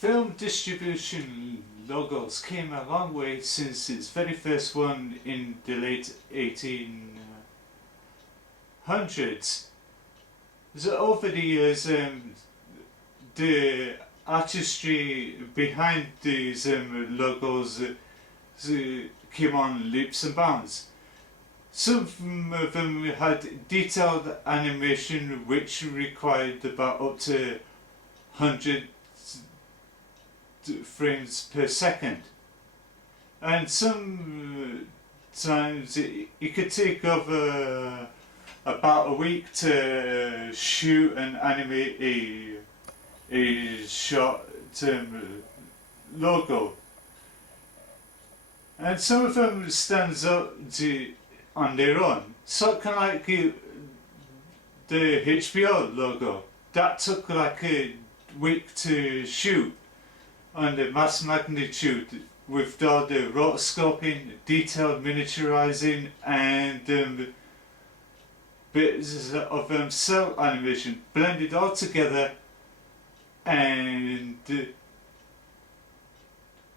Film distribution logos came a long way since its very first one in the late 1800s. So over the years, the artistry behind these logos came on leaps and bounds. Some of them had detailed animation which required about up to 100 frames per second, and sometimes it could take over about a week to shoot and animate a short-term logo, and some of them stands up on their own. So kind of like the HBO logo that took like a week to shoot on the mass magnitude with all the rotoscoping, detailed miniaturizing, and bits of cell animation blended all together, and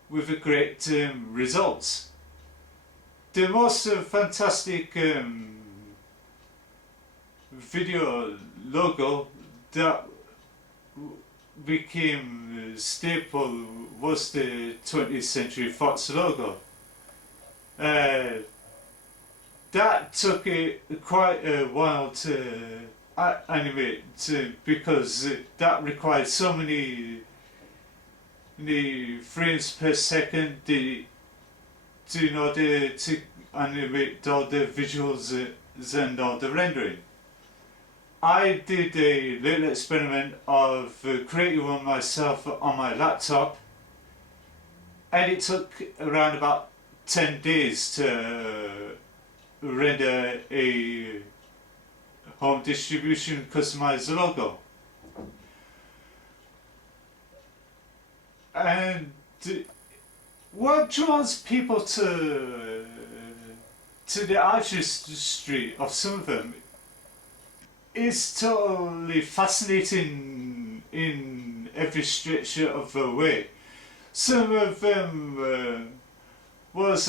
with a great results. The most fantastic video logo that became staple was the 20th Century Fox logo. That took quite a while to animate because that required so many frames per second in order to animate all the visuals and all the rendering. I did a little experiment of creating one myself on my laptop, and it took around about 10 days to render a home distribution customized logo. And what draws people to the artistry of some of them is totally fascinating in every stretch of the way. Some of them was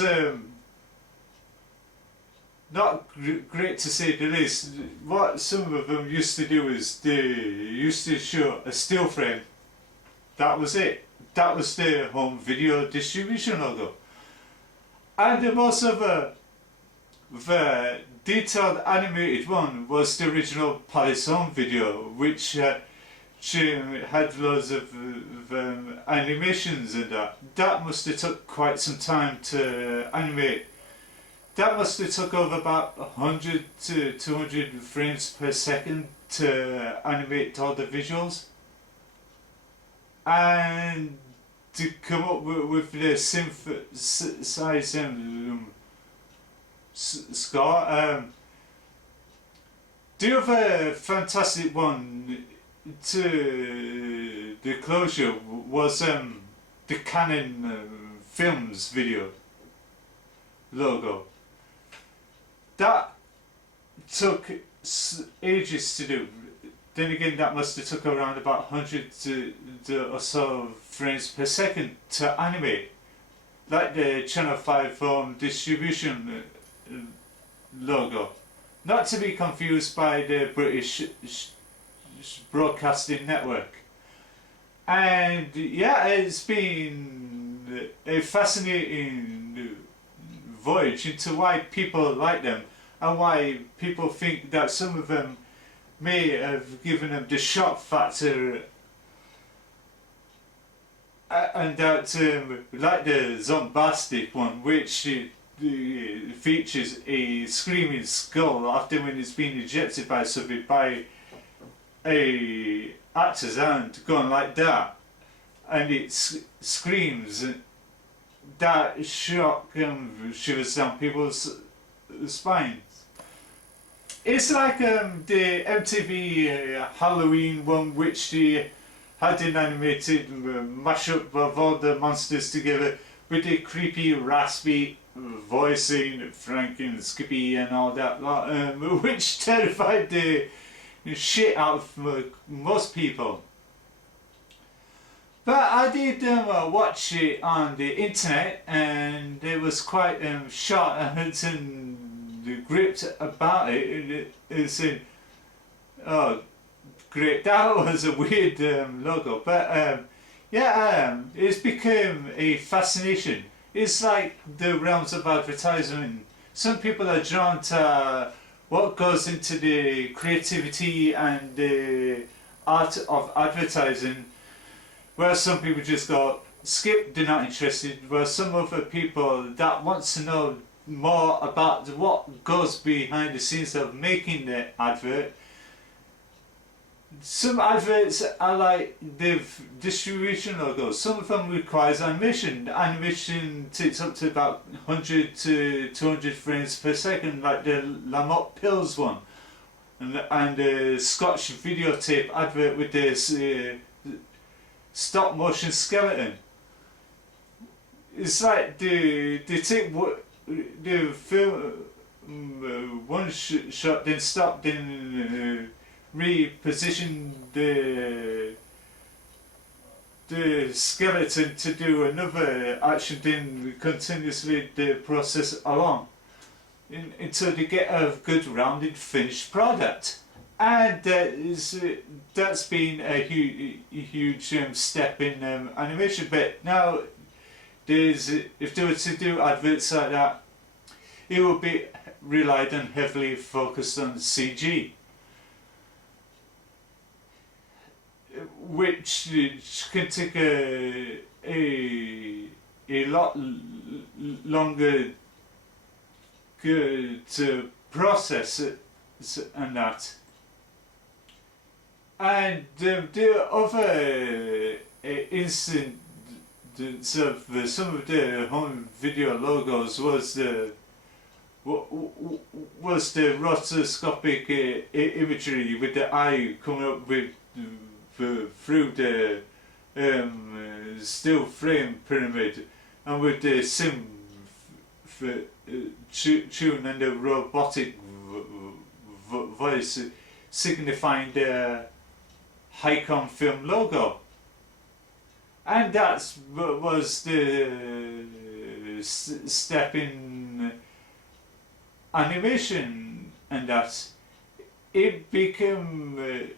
not great to say the least. What some of them used to do is they used to show a still frame. That was it. That was their home video distribution logo. And the most of the detailed animated one was the original Palace Home video, which had loads of animations and that. That must have took quite some time to animate. That must have took over about 100 to 200 frames per second to animate all the visuals. And to come up with the synthesize score. The other fantastic one to the closure was the Canon Films video logo. That took ages to do. Then again, that must have took around about 100 or so frames per second to animate, like the Channel 5 home distribution logo. Not to be confused by the British Broadcasting Network. And yeah, it's been a fascinating voyage into why people like them and why people think that some of them may have given them the shock factor, and that like the Zombastic one, which features a screaming skull after when it's been ejected by something, by a actor's hand going like that, and it screams. That shock shivers down people's spines. It's like the MTV Halloween one, which they had an animated mashup of all the monsters together with the creepy, raspy voicing Frankie and Skippy and all that lot, which terrified the shit out of most people. But I did watch it on the internet, and it was quite short and gripped about it. It's in, oh, great! That was a weird logo, but yeah, it's become a fascination. It's like the realms of advertising. Some people are drawn to what goes into the creativity and the art of advertising, where some people just go, skip, they're not interested, where some other people that want to know more about what goes behind the scenes of making the advert. Some adverts are like the distribution logos. Some of them requires animation. The animation takes up to about 100 to 200 frames per second, like the Lamotte Pills one, and the Scotch videotape advert with this stop motion skeleton. It's like they take what the film one shot, then stop, then reposition the skeleton to do another action, then continuously the process along until they get a good rounded finished product. And that's been a huge step in animation. But now if they were to do adverts like that, it would be relied on heavily focused on CG, which can take a lot longer to process it and that. And the other instance of some of the home video logos was the rotoscopic imagery with the eye coming up with through the still frame pyramid, and with the sim tune and the robotic voice signifying the Hycom film logo. And that was the step in animation, and that it became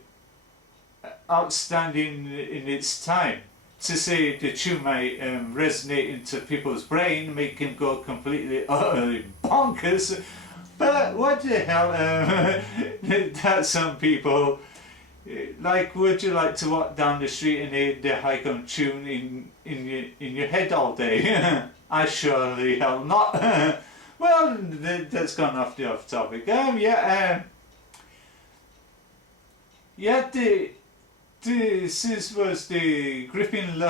outstanding in its time. To say the tune might resonate into people's brain, make him go completely bonkers, but what the hell, that some people, like, would you like to walk down the street and hear the Hycom tune in your head all day? I surely hell not. Well, that's gone off the off topic. Yeah, this was the gripping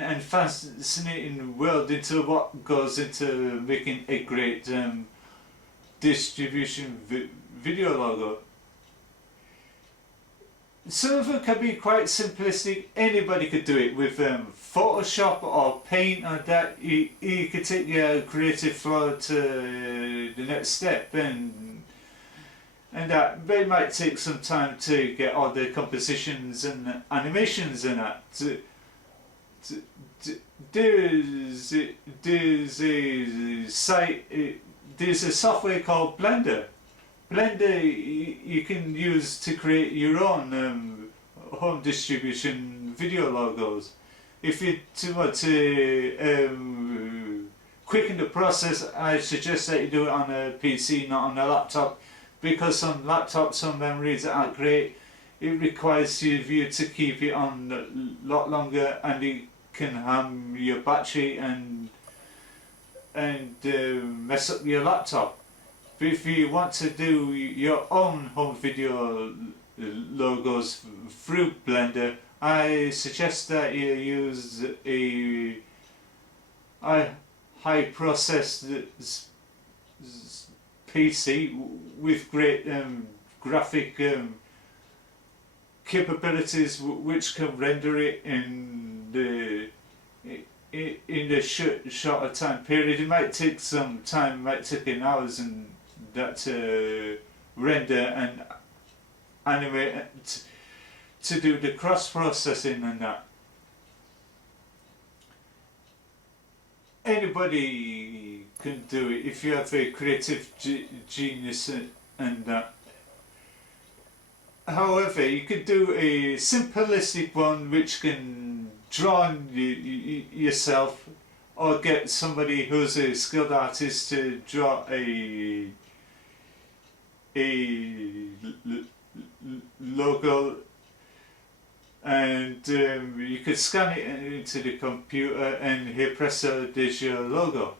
and fascinating world into what goes into making a great distribution video logo. Some of them can be quite simplistic. Anybody could do it with Photoshop or Paint or that. You could take your creative flow to the next step, and that they might take some time to get all the compositions and animations and that. There's a site. There's a software called Blender. Blender you can use to create your own home distribution video logos. If you want to quicken the process, I suggest that you do it on a PC, not on a laptop, because some laptops, some memories aren't great. It requires you to keep it on a lot longer, and it can harm your battery and mess up your laptop. But if you want to do your own home video logos through Blender, I suggest that you use a high processed PC with great graphic capabilities, which can render it in the shorter time period. It might take some time, it might take an hours and that to render and animate to do the cross processing and that. Anybody can do it if you have a creative genius and that. However, you could do a simplistic one which can draw yourself, or get somebody who's a skilled artist to draw a logo, and you could scan it into the computer and here press there's your logo.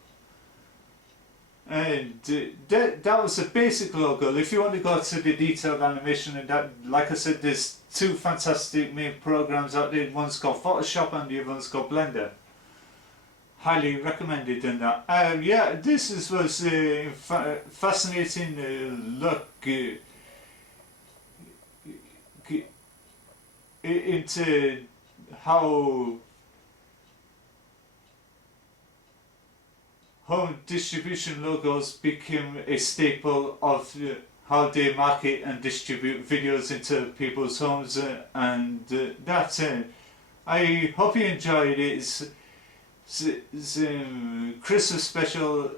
And that was a basic logo. If you want to go to the detailed animation and that, like I said, there's two fantastic main programs out there. One's called Photoshop and the other one's called Blender. Highly recommended in that. Yeah, this was a fascinating look into how home distribution logos became a staple of how they market and distribute videos into people's homes, and that I hope you enjoyed it. It's Christmas special,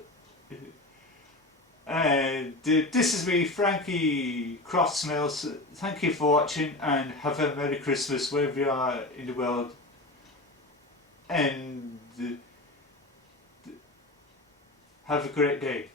and this is me, Frankie, Croft, Smales. Thank you for watching and have a Merry Christmas wherever you are in the world, and have a great day.